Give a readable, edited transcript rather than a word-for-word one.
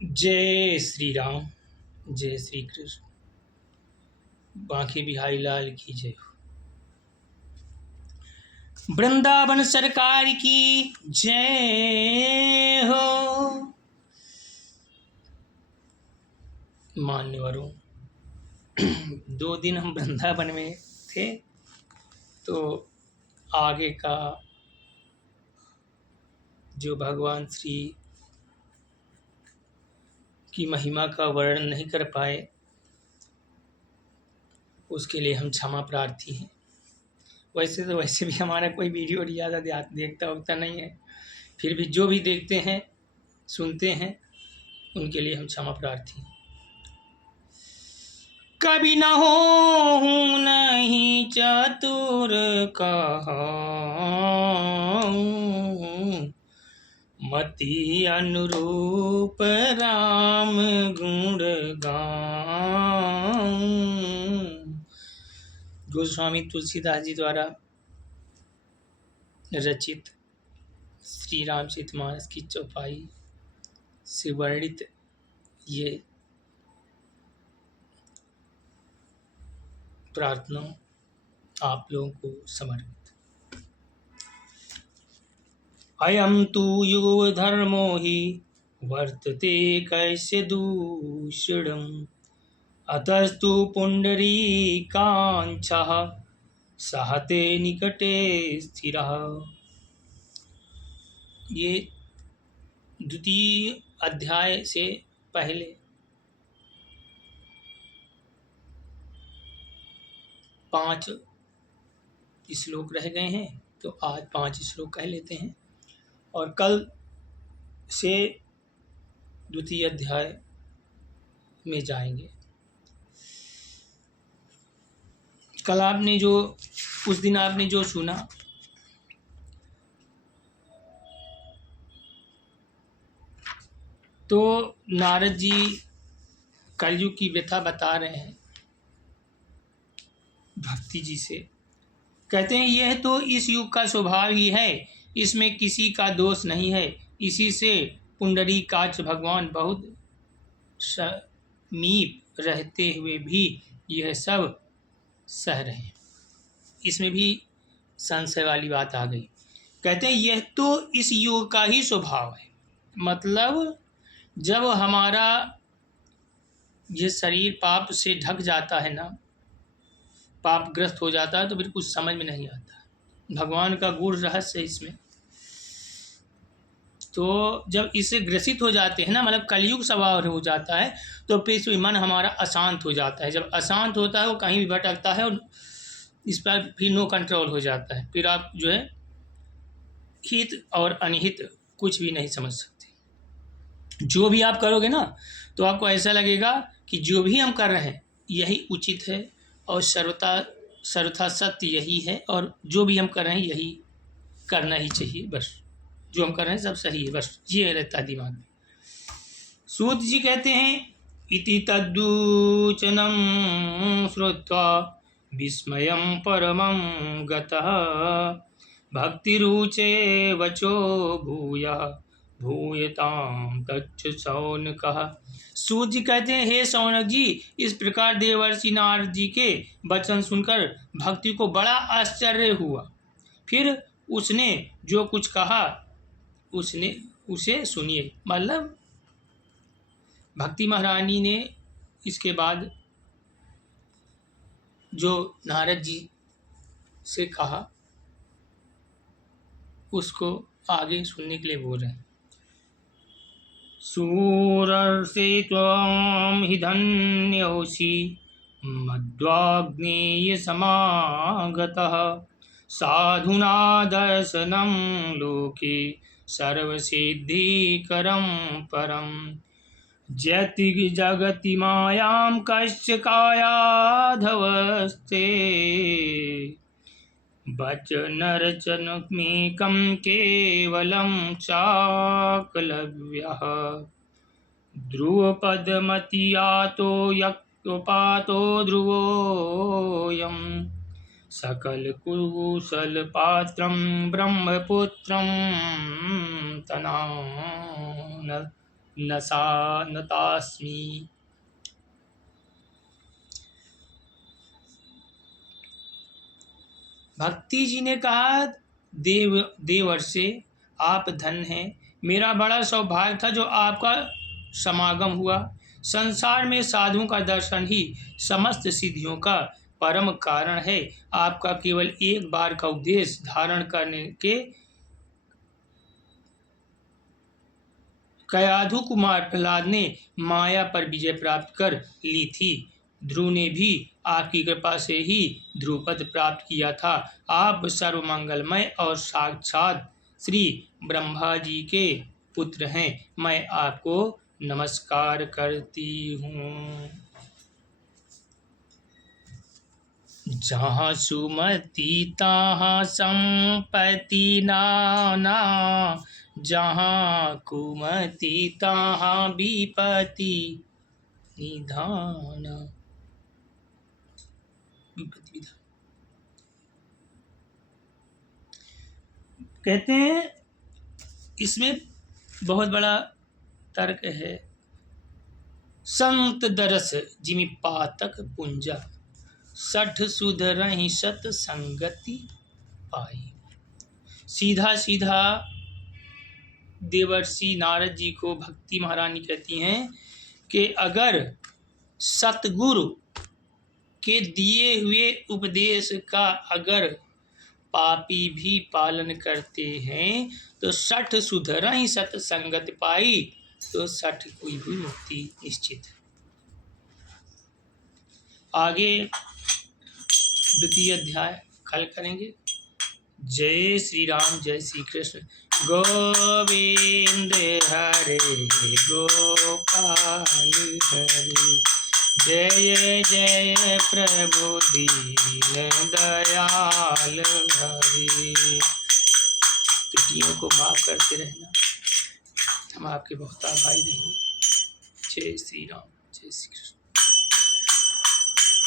जय श्री राम, जय श्री कृष्ण। बांके बिहारी लाल की जय हो। वृंदावन सरकार की जय हो। मान्यवरों, 2 दिन हम वृंदावन में थे, तो आगे का जो भगवान श्री की महिमा का वर्णन नहीं कर पाए, उसके लिए हम क्षमा प्रार्थी हैं। वैसे भी हमारा कोई वीडियो ज़्यादा देखता उगता नहीं है, फिर भी जो भी देखते हैं सुनते हैं उनके लिए हम क्षमा प्रार्थी हैं। कभी न हो नहीं चतुर कहाऊं, मति अनुरूप राम गुण गाऊं। गोस्वामी तुलसीदास जी द्वारा रचित श्री रामचरितमानस की चौपाई से वर्णित ये प्रार्थना आप लोगों को समर्पित। अयम तु युगो धर्मो हि वर्तते कैस्य दूषणम्, अतस्तु पुंडरीकांक्षः सहते निकटे स्थिरः। ये द्वितीय अध्याय से पहले 5 श्लोक रह गए हैं, तो आज 5 श्लोक कह लेते हैं और कल से द्वितीय अध्याय में जाएंगे। कल आपने जो उस दिन आपने जो सुना, तो नारद जी कलयुग की व्यथा बता रहे हैं भक्ति जी से। कहते हैं यह तो इस युग का स्वभाव ही है, इसमें किसी का दोष नहीं है। इसी से पुंडरीकाक्ष भगवान बहुत समीप रहते हुए भी यह सब सह रहे हैं। इसमें भी संशय वाली बात आ गई। कहते हैं यह तो इस युग का ही स्वभाव है, मतलब जब हमारा ये शरीर पाप से ढक जाता है ना, पापग्रस्त हो जाता है, तो फिर कुछ समझ में नहीं आता। भगवान का गूढ़ रहस्य है इसमें। तो जब इससे ग्रसित हो जाते हैं ना, मतलब कलयुग स्वभाव हो जाता है, तो फिर मन हमारा अशांत हो जाता है। जब अशांत होता है वो कहीं भी भटकता है और इस पर फिर नो कंट्रोल हो जाता है। फिर आप जो है हित और अनहित कुछ भी नहीं समझ सकते। जो भी आप करोगे ना, तो आपको ऐसा लगेगा कि जो भी हम कर रहे हैं यही उचित है और सर्वथा सत्य यही है, और जो भी हम कर रहे हैं यही करना ही चाहिए। बस जो हम कर रहे हैं सब सही है, बस ये रहता है दिमाग में। सूत जी कहते हैं इति तद्दूचनम श्रुत्वा विस्मयं परमं गतः, भक्तिरुचे वचो भूयः भूयतां तच्च शौनकः। सूत जी कहते हैं हे शौनक जी, इस प्रकार देवर्षि नारद जी के वचन सुनकर भक्ति को बड़ा आश्चर्य हुआ। फिर उसने जो कुछ कहा उसे सुनिए। मतलब भक्ति महारानी ने इसके बाद जो नारद जी से कहा उसको आगे सुनने के लिए बोल रहे हैं। सूरर्षि त्वं हि धन्योऽसि मद्वाग्नेय समागतः, साधुना दर्शनं लोके सर्वसिद्धिकरं परम्, जयति जगति मायां कश्च कायाधवस्ते, वचनरचनमेकं केवलं चाकलव्यः, ध्रुवपदमतियातो यत्पातो ध्रुवोऽयं, सकलकुशलपात्रं ब्रह्मपुत्रं तनोतु नतास्मि। भक्ति जी ने कहा, देवर्षि आप धन हैं, मेरा बड़ा सौभाग्य था जो आपका समागम हुआ। संसार में साधुओं का दर्शन ही समस्त सिद्धियों का परम कारण है। आपका केवल एक बार का उपदेश धारण करने के कयाधु कुमार प्रहलाद ने माया पर विजय प्राप्त कर ली थी। ध्रुव ने भी आपकी कृपा से ही ध्रुवपद प्राप्त किया था। आप सर्वमंगलमय और साक्षात श्री ब्रह्मा जी के पुत्र हैं। मैं आपको नमस्कार करती हूँ। जहाँ सुमति तहाँ संपत्ति नाना, जहाँ कुमति तहाँ विपत्ति निधान। कहते हैं इसमें बहुत बड़ा तर्क है। संत दरस जिमि पातक पुंजा, सठ सुधरहि सत संगति पाई। सीधा सीधा देवर्षि नारद जी को भक्ति महारानी कहती हैं कि अगर सतगुरु के दिए हुए उपदेश का अगर पापी भी पालन करते हैं तो सठ सुधरहि सत संगति पाई, तो सठ कोई भी मुक्ति निश्चित है। आगे द्वितीय अध्याय कल करेंगे। जय श्री राम, जय श्री कृष्ण। गोविंद हरे गोपाल हरे, जय जय प्रभु दीन दयाल हरे। त्रुटियों को माफ करते रहना, हम आपके बहुत आभारी रहेंगे। जय श्री राम, जय श्री कृष्ण।